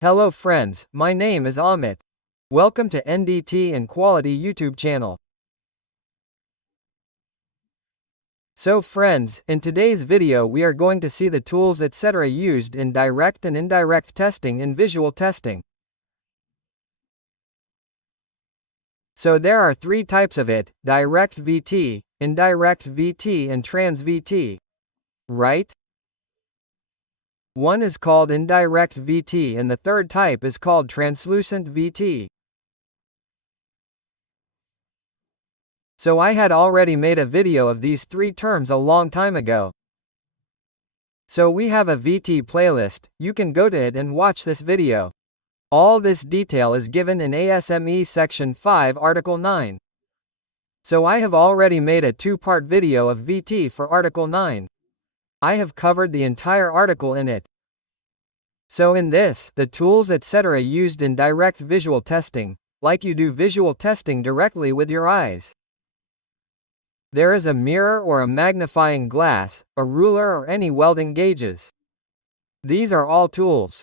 Hello friends, my name is Amit. Welcome to NDT and Quality YouTube channel. So friends, in today's video we are going to see the tools etc. used in direct and indirect testing in visual testing. So there are three types of it: direct VT, indirect VT and trans VT. Right? One is called indirect VT and the third type is called translucent VT. So I had already made a video of these three terms a long time ago. So we have a VT playlist, you can go to it and watch this video. All this detail is given in ASME section 5 article 9. So I have already made a two-part video of VT for article 9. I have covered the entire article in it. So in this, the tools etc. used in direct visual testing, like you do visual testing directly with your eyes. There is a mirror or a magnifying glass, a ruler or any welding gauges. These are all tools.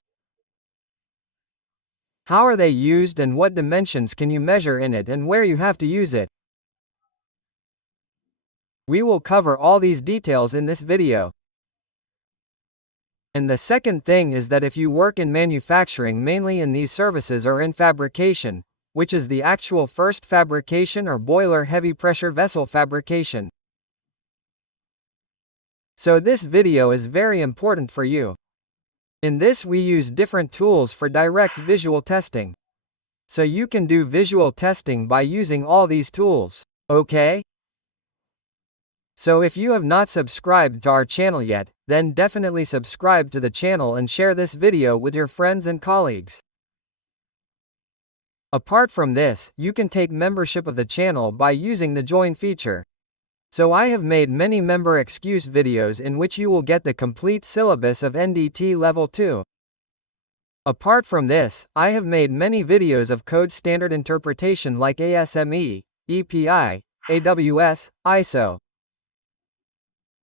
How are they used and what dimensions can you measure in it and where you have to use it? We will cover all these details in this video. And the second thing is that if you work in manufacturing mainly in these services or in fabrication, which is the actual first fabrication or boiler heavy pressure vessel fabrication. So this video is very important for you. In this we use different tools for direct visual testing. So you can do visual testing by using all these tools, okay? So if you have not subscribed to our channel yet, then definitely subscribe to the channel and share this video with your friends and colleagues. Apart from this, you can take membership of the channel by using the join feature. So I have made many member excuse videos in which you will get the complete syllabus of NDT level 2. Apart from this, I have made many videos of code standard interpretation like ASME, EPI, AWS, ISO.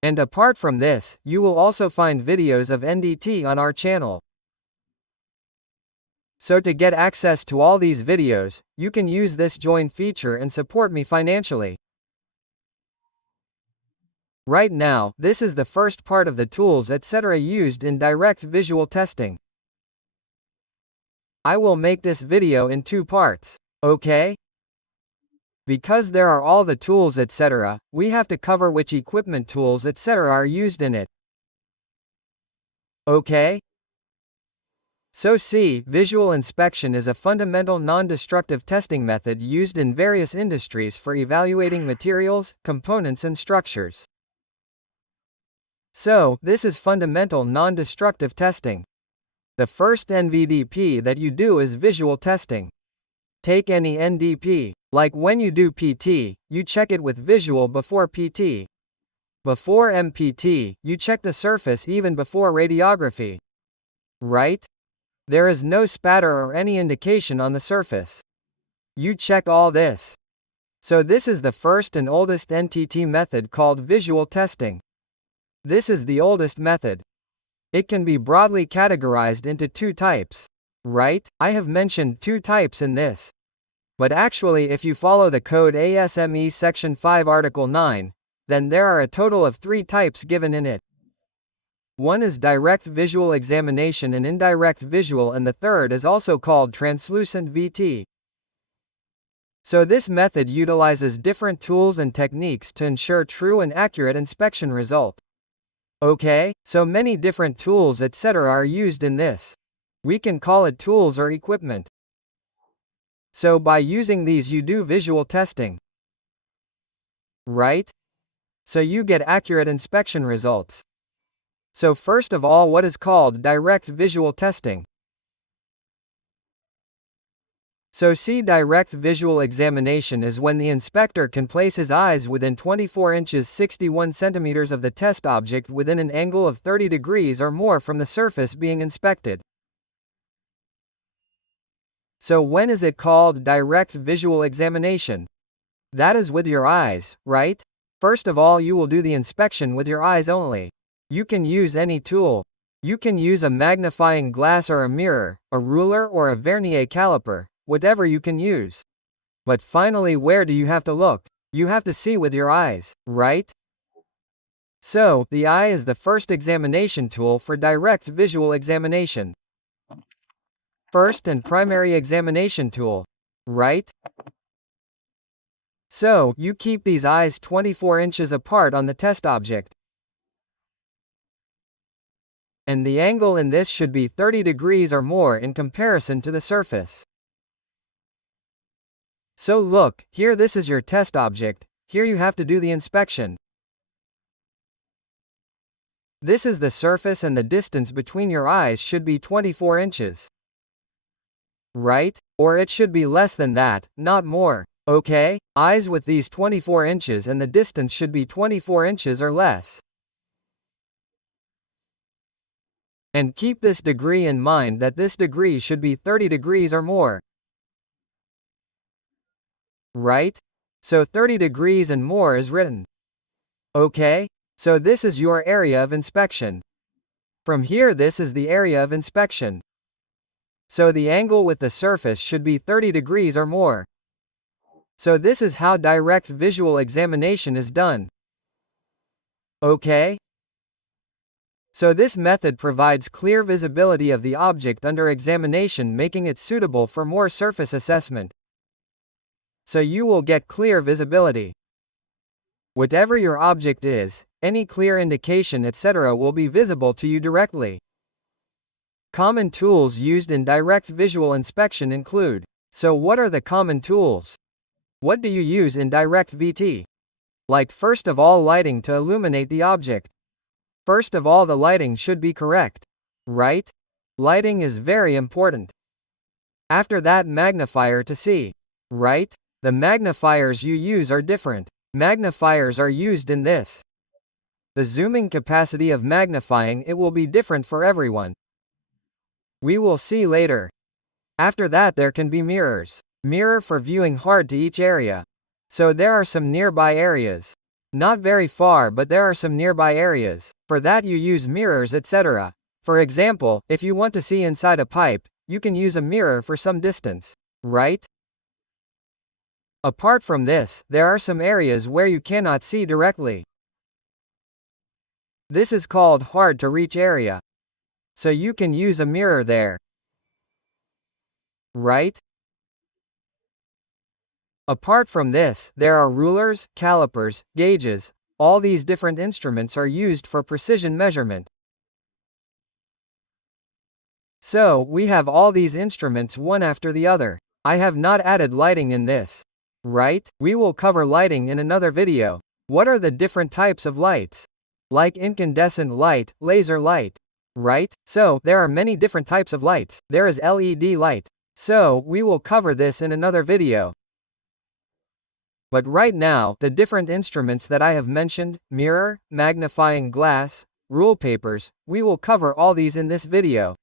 And apart from this, you will also find videos of NDT on our channel. So to get access to all these videos, you can use this join feature and support me financially. Right now, this is the first part of the tools etc. used in direct visual testing. I will make this video in two parts, okay? Because there are all the tools etc., we have to cover which equipment tools etc. are used in it. Okay? So see, visual inspection is a fundamental non-destructive testing method used in various industries for evaluating materials, components and structures. So, this is fundamental non-destructive testing. The first NVDP that you do is visual testing. Take any NDP, like when you do PT, you check it with visual before PT. Before MPT, you check the surface even before radiography. Right? There is no spatter or any indication on the surface. You check all this. So this is the first and oldest NTT method called visual testing. This is the oldest method. It can be broadly categorized into two types. Right? I have mentioned two types in this. But actually if you follow the code ASME section 5 article 9, then there are a total of three types given in it. One is direct visual examination and indirect visual and the third is also called translucent VT. So this method utilizes different tools and techniques to ensure true and accurate inspection result. Okay, so many different tools etc. are used in this. We can call it tools or equipment. So by using these you do visual testing. Right? So you get accurate inspection results. So first of all, what is called direct visual testing? So see, direct visual examination is when the inspector can place his eyes within 24 inches 61 centimeters of the test object within an angle of 30 degrees or more from the surface being inspected. So when is it called direct visual examination? That is with your eyes, right? First of all, you will do the inspection with your eyes only. You can use any tool. You can use a magnifying glass or a mirror, a ruler or a vernier caliper, whatever you can use. But finally, where do you have to look? You have to see with your eyes, right? So, the eye is the first examination tool for direct visual examination. First and primary examination tool, right? So, you keep these eyes 24 inches apart on the test object. And the angle in this should be 30 degrees or more in comparison to the surface. So look, here this is your test object, here you have to do the inspection. This is the surface and the distance between your eyes should be 24 inches. Right? Or it should be less than that, not more. Okay? Eyes with these 24 inches and the distance should be 24 inches or less. And keep this degree in mind, that this degree should be 30 degrees or more. Right? So 30 degrees and more is written. Okay? So this is your area of inspection. From here, this is the area of inspection. So the angle with the surface should be 30 degrees or more. So this is how direct visual examination is done. Okay? So this method provides clear visibility of the object under examination, making it suitable for more surface assessment. So you will get clear visibility. Whatever your object is, any clear indication etc. will be visible to you directly. Common tools used in direct visual inspection include. So what are the common tools? What do you use in direct VT? Like, first of all, lighting to illuminate the object. First of all, the lighting should be correct. Right? Lighting is very important. After that, magnifier to see. Right? The magnifiers you use are different. Magnifiers are used in this. The zooming capacity of magnifying it will be different for everyone. We will see later. After that, there can be mirrors. Mirror for viewing hard to each area. So there are some nearby areas. Not very far, but there are some nearby areas. For that you use mirrors etc. For example, if you want to see inside a pipe, you can use a mirror for some distance. Right? Apart from this, there are some areas where you cannot see directly. This is called hard to reach area. So you can use a mirror there. Right? Apart from this, there are rulers, calipers, gauges. All these different instruments are used for precision measurement. So, we have all these instruments one after the other. I have not added lighting in this. Right? We will cover lighting in another video. What are the different types of lights? Like incandescent light, laser light. Right? So, there are many different types of lights. There is LED light. So, we will cover this in another video. But right now, the different instruments that I have mentioned, mirror, magnifying glass, rule papers, we will cover all these in this video.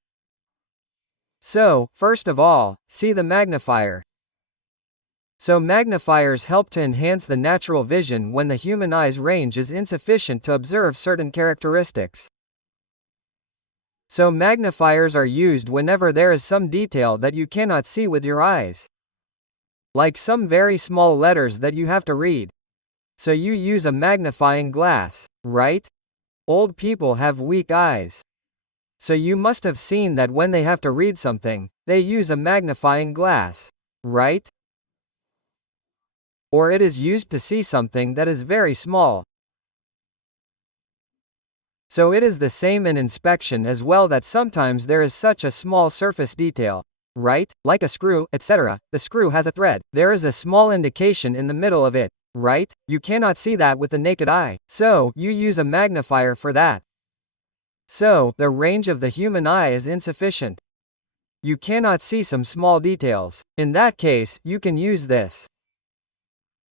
So, first of all, see the magnifier. So magnifiers help to enhance the natural vision when the human eye's range is insufficient to observe certain characteristics. So magnifiers are used whenever there is some detail that you cannot see with your eyes. Like some very small letters that you have to read. So you use a magnifying glass, right? Old people have weak eyes. So you must have seen that when they have to read something, they use a magnifying glass, right? Or it is used to see something that is very small. So it is the same in inspection as well, that sometimes there is such a small surface detail. Right? Like a screw, etc. The screw has a thread. There is a small indication in the middle of it. Right? You cannot see that with the naked eye. So, you use a magnifier for that. So, the range of the human eye is insufficient. You cannot see some small details. In that case, you can use this.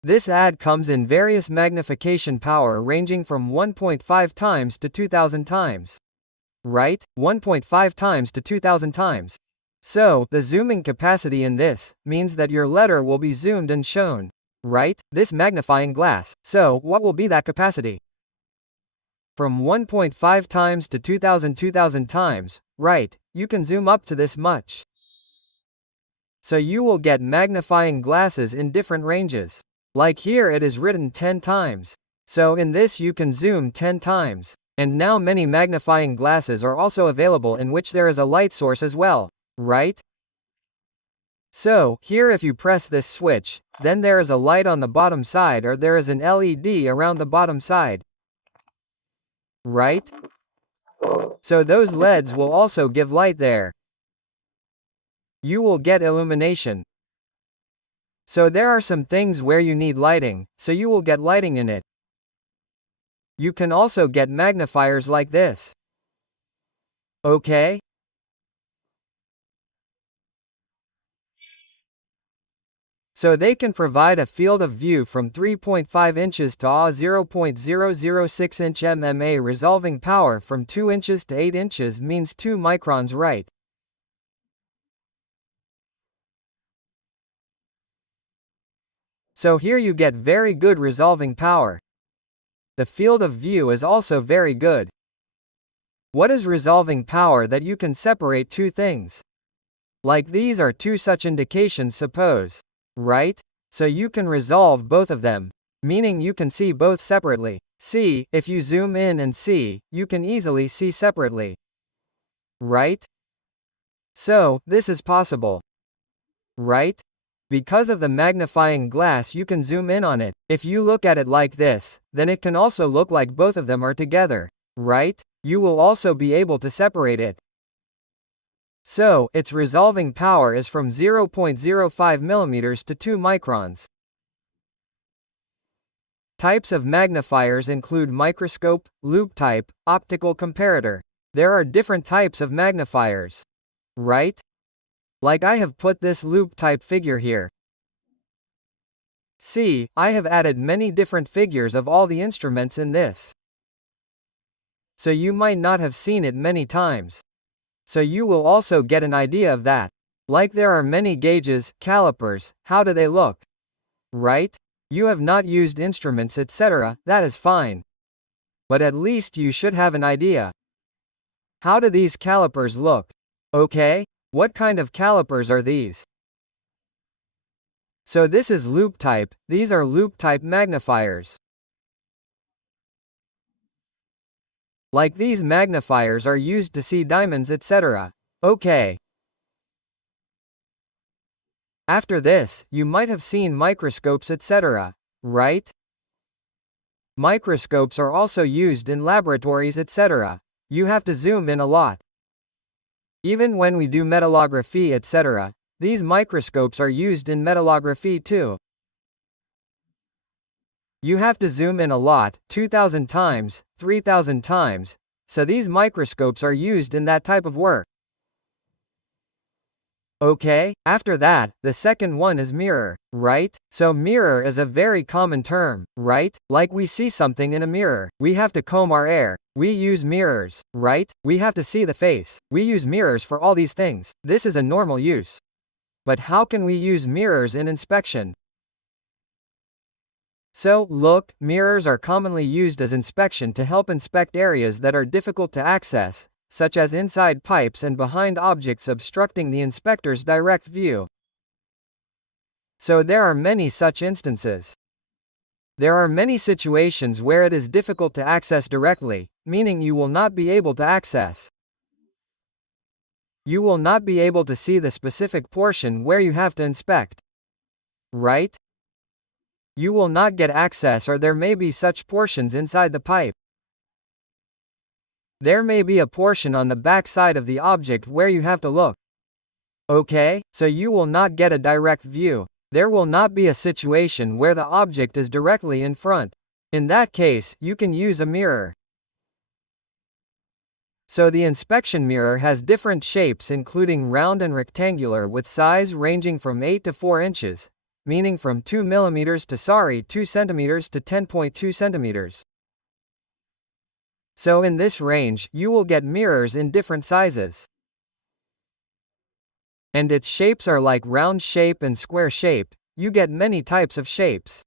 This ad comes in various magnification power ranging from 1.5 times to 2000 times. Right? 1.5 times to 2000 times. So, the zooming capacity in this means that your letter will be zoomed and shown. Right? This magnifying glass. So, what will be that capacity? From 1.5 times to 2000 times, right, you can zoom up to this much. So you will get magnifying glasses in different ranges. Like here it is written 10 times. So in this you can zoom 10 times. And now many magnifying glasses are also available in which there is a light source as well, right? So, here if you press this switch, then there is a light on the bottom side or there is an LED around the bottom side, right? So those LEDs will also give light there. You will get illumination. So there are some things where you need lighting, so you will get lighting in it. You can also get magnifiers like this. Okay? So they can provide a field of view from 3.5 inches to 0.006 inch MMA. Resolving power from 2 inches to 8 inches means 2 microns, right? So here you get very good resolving power. The field of view is also very good. What is resolving power? That you can separate two things. Like these are two such indications, suppose. Right? So you can resolve both of them. Meaning you can see both separately. See, if you zoom in and see, you can easily see separately. Right? So, this is possible. Right? Because of the magnifying glass you can zoom in on it. If you look at it like this, then it can also look like both of them are together. Right? You will also be able to separate it. So, its resolving power is from 0.05 mm to 2 microns. Types of magnifiers include microscope, loupe type, optical comparator. There are different types of magnifiers. Right? Like I have put this loupe type figure here. See, I have added many different figures of all the instruments in this. So you might not have seen it many times. So you will also get an idea of that. Like there are many gauges, calipers, how do they look? Right? You have not used instruments etc., that is fine. But at least you should have an idea. How do these calipers look? Okay? What kind of calipers are these? So this is loupe type, these are loupe type magnifiers. Like these magnifiers are used to see diamonds etc. Okay. After this, you might have seen microscopes etc. Right? Microscopes are also used in laboratories etc. You have to zoom in a lot. Even when we do metallography etc., these microscopes are used in metallography too. You have to zoom in a lot, 2000 times, 3000 times, so these microscopes are used in that type of work. Okay, after that, the second one is mirror, right? So mirror is a very common term, right? Like we see something in a mirror, we have to comb our hair, we use mirrors, right? We have to see the face, we use mirrors for all these things, this is a normal use. But how can we use mirrors in inspection? So, look, mirrors are commonly used as inspection to help inspect areas that are difficult to access, such as inside pipes and behind objects obstructing the inspector's direct view. So there are many such instances. There are many situations where it is difficult to access directly, meaning you will not be able to access. You will not be able to see the specific portion where you have to inspect. Right? You will not get access or there may be such portions inside the pipe. There may be a portion on the back side of the object where you have to look. Okay, so you will not get a direct view. There will not be a situation where the object is directly in front. In that case, you can use a mirror. So the inspection mirror has different shapes including round and rectangular with size ranging from 8 to 4 inches, meaning from 2 mm to 2 cm to 10.2 cm. So in this range, you will get mirrors in different sizes. And its shapes are like round shape and square shape, you get many types of shapes.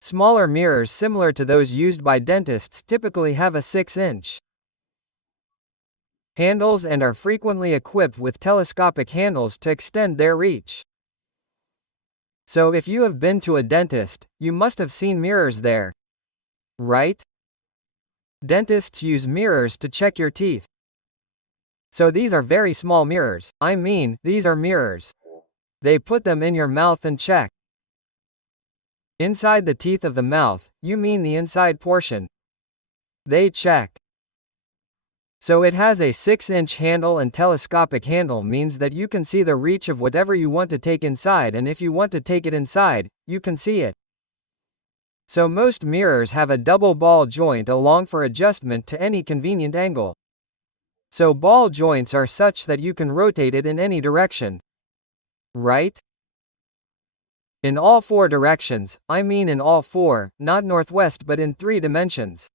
Smaller mirrors similar to those used by dentists typically have a 6-inch handles and are frequently equipped with telescopic handles to extend their reach. So if you have been to a dentist, you must have seen mirrors there, right? Dentists use mirrors to check your teeth. So these are very small mirrors. I mean, these are mirrors. They put them in your mouth and check. Inside the teeth of the mouth, you mean the inside portion. They check. So it has a 6-inch handle, and telescopic handle means that you can see the reach of whatever you want to take inside, and if you want to take it inside, you can see it. So most mirrors have a double ball joint along for adjustment to any convenient angle. So ball joints are such that you can rotate it in any direction, right? In all 4 directions, I mean in all 4, not northwest but in 3 dimensions.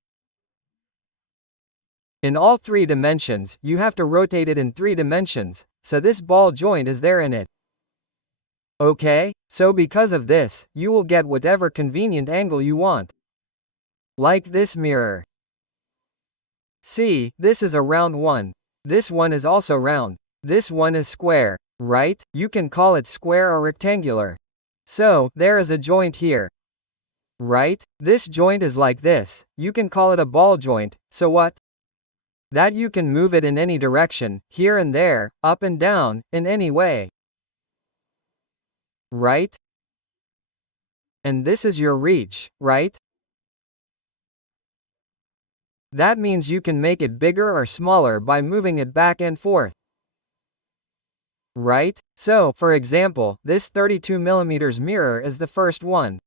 In all 3 dimensions, you have to rotate it in 3 dimensions, so this ball joint is there in it. Okay, so because of this, you will get whatever convenient angle you want. Like this mirror. See, this is a round one. This one is also round. This one is square, right? You can call it square or rectangular. So, there is a joint here. Right? This joint is like this. You can call it a ball joint, so what? That you can move it in any direction, here and there, up and down, in any way. Right? And this is your reach, right? That means you can make it bigger or smaller by moving it back and forth. Right? So, for example, this 32mm mirror is the first one.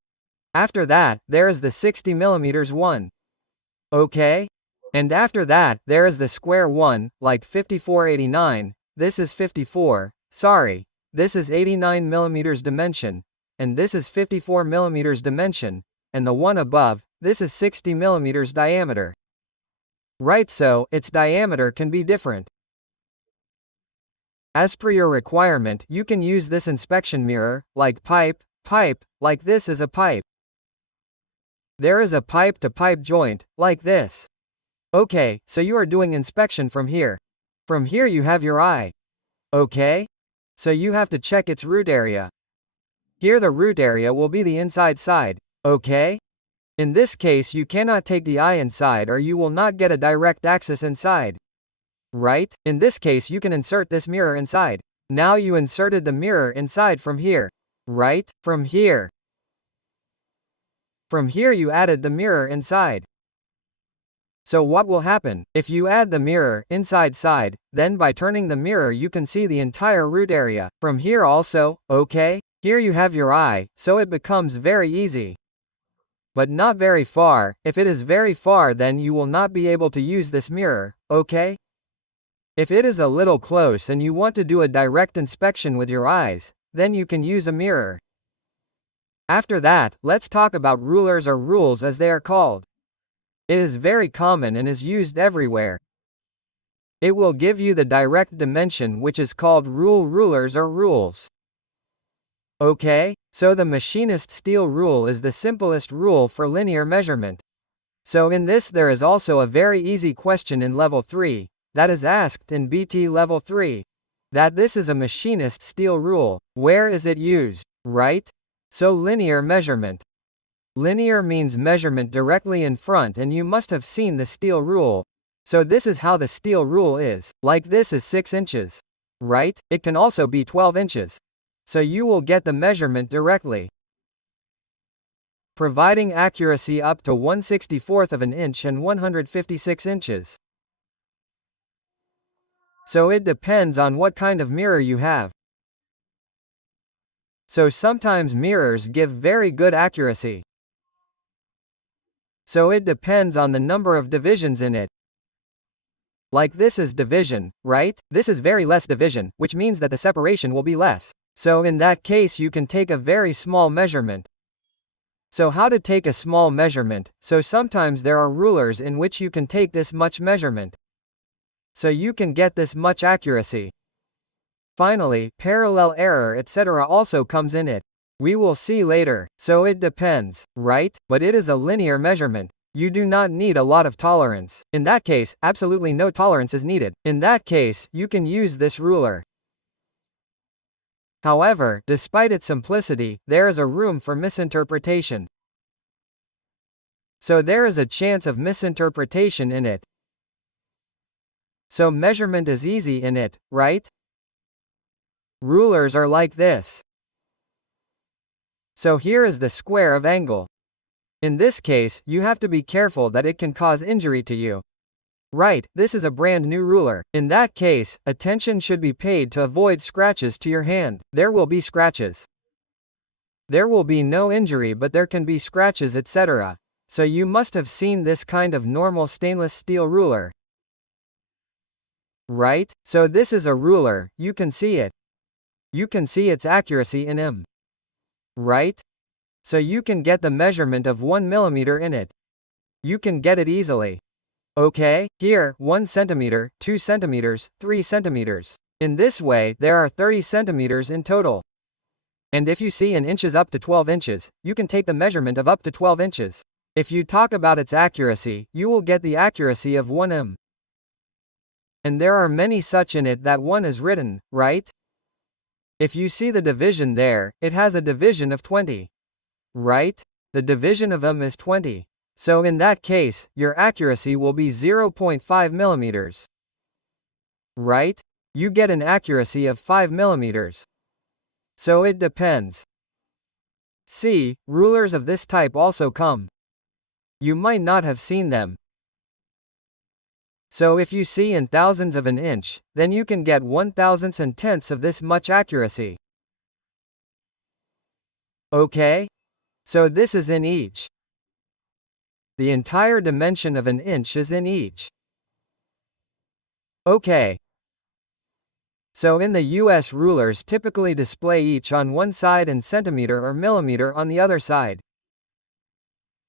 After that, there is the 60mm one. Okay? And after that, there is the square one, like 5489, this is 54, sorry, this is 89mm dimension, and this is 54mm dimension, and the one above, this is 60mm diameter. Right, so, its diameter can be different. As per your requirement, you can use this inspection mirror, like pipe, like this is a pipe. There is a pipe-to-pipe joint, like this. Okay, so you are doing inspection from here. From here you have your eye. Okay? So you have to check its root area. Here the root area will be the inside side. Okay? In this case you cannot take the eye inside or you will not get a direct access inside. Right? In this case you can insert this mirror inside. Now you inserted the mirror inside from here. Right? From here. From here you added the mirror inside. So what will happen, if you add the mirror, inside side, then by turning the mirror you can see the entire root area, from here also, okay? Here you have your eye, so it becomes very easy. But not very far, if it is very far then you will not be able to use this mirror, okay? If it is a little close and you want to do a direct inspection with your eyes, then you can use a mirror. After that, let's talk about rulers or rules as they are called. It is very common and is used everywhere. It will give you the direct dimension which is called rulers or rules. Okay, so the machinist steel rule is the simplest rule for linear measurement. So in this there is also a very easy question in level 3, that is asked in BT level 3. That this is a machinist steel rule. Where is it used? Right? So linear measurement. Linear means measurement directly in front and you must have seen the steel rule. So this is how the steel rule is. Like this is 6 inches. Right? It can also be 12 inches. So you will get the measurement directly. Providing accuracy up to 1/64 of an inch and 156 inches. So it depends on what kind of mirror you have. So sometimes mirrors give very good accuracy. So it depends on the number of divisions in it. Like this is division, right? This is very less division, which means that the separation will be less. So in that case you can take a very small measurement. So how to take a small measurement? So sometimes there are rulers in which you can take this much measurement. So you can get this much accuracy. Finally, parallel error etc. also comes in it. We will see later, so it depends, right? But it is a linear measurement. You do not need a lot of tolerance. In that case, absolutely no tolerance is needed. In that case, you can use this ruler. However, despite its simplicity, there is a room for misinterpretation. So there is a chance of misinterpretation in it. So measurement is easy in it, right? Rulers are like this. So here is the square of angle. In this case, you have to be careful that it can cause injury to you. Right, this is a brand new ruler. In that case, attention should be paid to avoid scratches to your hand. There will be scratches. There will be no injury, but there can be scratches, etc. So you must have seen this kind of normal stainless steel ruler. Right? So this is a ruler, you can see it. You can see its accuracy in m. Right? So you can get the measurement of 1 millimeter in it. You can get it easily. Okay, here, 1 centimeter, 2 centimeters, 3 centimeters. In this way, there are 30 centimeters in total. And if you see in inches up to 12 inches, you can take the measurement of up to 12 inches. If you talk about its accuracy, you will get the accuracy of 1 m. And there are many such in it that 1 is written, right? If you see the division there, it has a division of 20. Right? The division of m is 20. So in that case, your accuracy will be 0.5 millimeters. Right? You get an accuracy of 5 millimeters. So it depends. See, rulers of this type also come. You might not have seen them. So if you see in thousandths of an inch, then you can get 1/1000 and tenths of this much accuracy. Okay? So this is in each. The entire dimension of an inch is in each. Okay. So in the US, rulers typically display each on one side and centimeter or millimeter on the other side.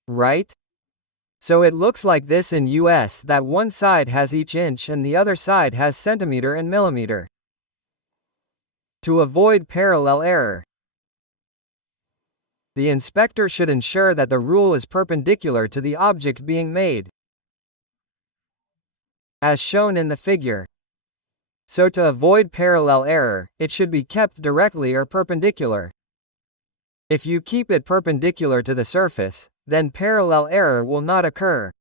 Right? So it looks like this in US, that one side has each inch and the other side has centimeter and millimeter. To avoid parallel error, the inspector should ensure that the rule is perpendicular to the object being made, as shown in the figure. So to avoid parallel error, it should be kept directly or perpendicular. If you keep it perpendicular to the surface, then parallel error will not occur.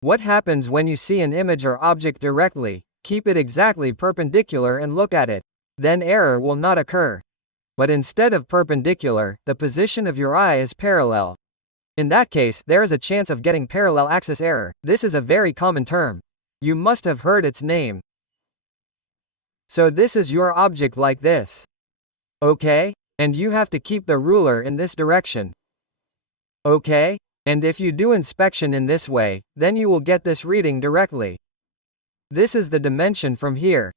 What happens when you see an image or object directly? Keep it exactly perpendicular and look at it. Then error will not occur. But instead of perpendicular, the position of your eye is parallel. In that case, there is a chance of getting parallel axis error. This is a very common term. You must have heard its name. So this is your object like this. Okay? And you have to keep the ruler in this direction. Okay? And if you do inspection in this way, then you will get this reading directly. This is the dimension from here.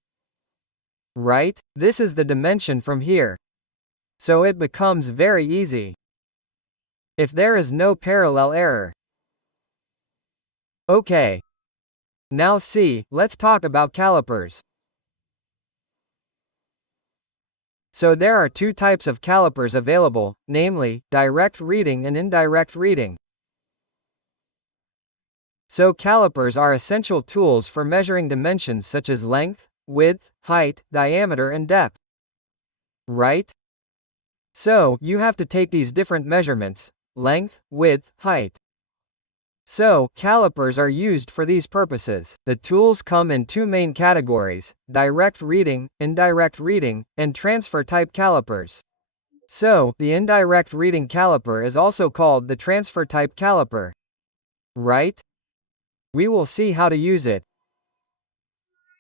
Right? This is the dimension from here. So it becomes very easy. If there is no parallel error. Okay. Now see, let's talk about calipers. So there are two types of calipers available, namely, direct reading and indirect reading. So calipers are essential tools for measuring dimensions such as length, width, height, diameter and depth. Right? So, you have to take these different measurements, length, width, height. So, calipers are used for these purposes. The tools come in two main categories: direct reading, indirect reading, and transfer type calipers. So, the indirect reading caliper is also called the transfer type caliper. Right? We will see how to use it.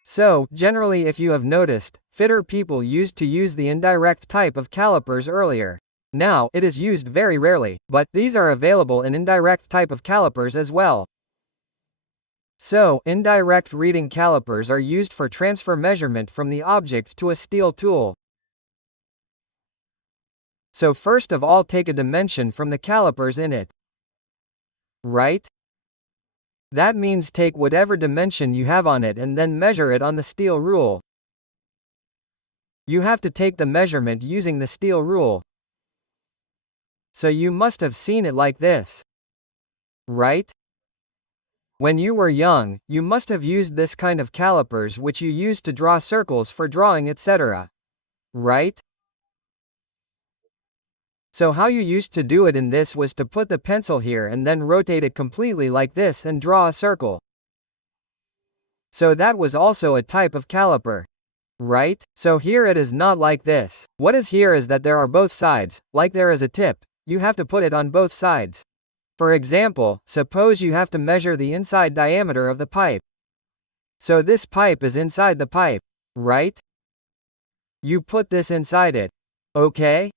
So, generally, if you have noticed, fitter people used to use the indirect type of calipers earlier. Now, it is used very rarely, but these are available in indirect type of calipers as well. So, indirect reading calipers are used for transfer measurement from the object to a steel tool. So first of all, take a dimension from the calipers in it. Right? That means take whatever dimension you have on it and then measure it on the steel rule. You have to take the measurement using the steel rule. So you must have seen it like this, right? When you were young, you must have used this kind of calipers which you used to draw circles for drawing, etc. Right? So how you used to do it in this was to put the pencil here and then rotate it completely like this and draw a circle. So that was also a type of caliper. Right? So here it is not like this. What is here is that there are both sides, like there is a tip, you have to put it on both sides. For example, suppose you have to measure the inside diameter of the pipe. So this pipe is inside the pipe, right? You put this inside it. Okay?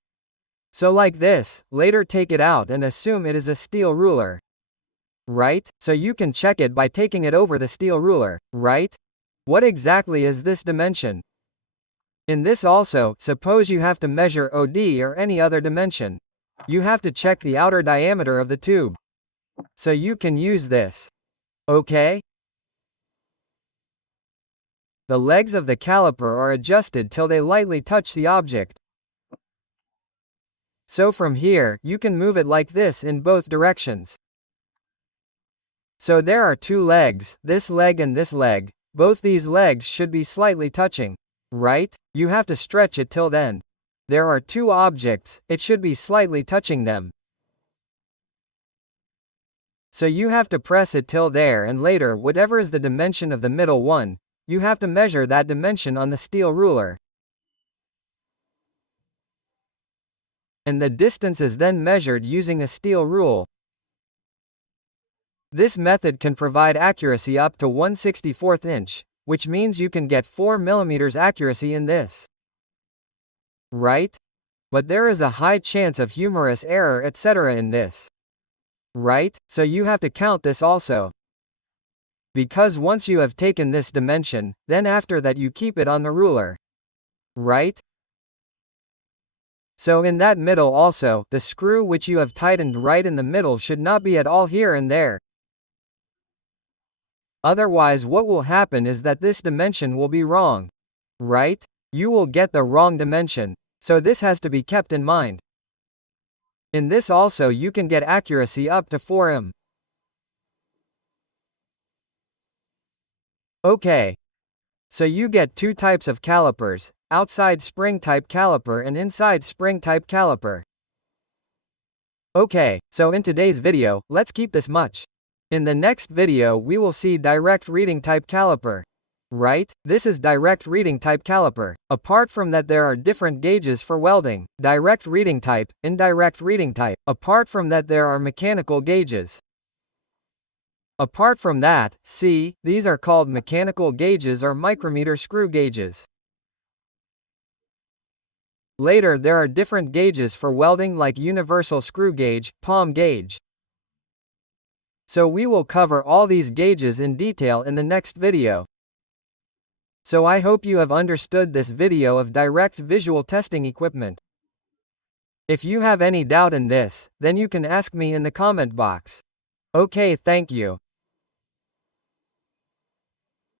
So like this, later take it out and assume it is a steel ruler. Right? So you can check it by taking it over the steel ruler, right? What exactly is this dimension? In this also, suppose you have to measure OD or any other dimension. You have to check the outer diameter of the tube. So you can use this. Okay? The legs of the caliper are adjusted till they lightly touch the object. So from here, you can move it like this in both directions. So there are two legs, this leg and this leg. Both these legs should be slightly touching. Right? You have to stretch it till then. There are two objects, it should be slightly touching them. So you have to press it till there, and later whatever is the dimension of the middle one, you have to measure that dimension on the steel ruler. And the distance is then measured using a steel rule. This method can provide accuracy up to 1/64 inch, which means you can get 4 mm accuracy in this. Right? But there is a high chance of humorous error etc. in this. Right? So you have to count this also. Because once you have taken this dimension, then after that you keep it on the ruler. Right? So in that middle also, the screw which you have tightened right in the middle should not be at all here and there. Otherwise what will happen is that this dimension will be wrong. Right? You will get the wrong dimension. So this has to be kept in mind. In this also you can get accuracy up to 4 mm. Okay. So you get two types of calipers, outside spring type caliper and inside spring type caliper. Okay, so in today's video, let's keep this much. In the next video we will see direct reading type caliper. Right? This is direct reading type caliper. Apart from that there are different gauges for welding. Direct reading type, indirect reading type. Apart from that there are mechanical gauges. Apart from that, see, these are called mechanical gauges or micrometer screw gauges. Later there are different gauges for welding like universal screw gauge, palm gauge. So we will cover all these gauges in detail in the next video. So I hope you have understood this video of direct visual testing equipment. If you have any doubt in this, then you can ask me in the comment box. Okay, thank you.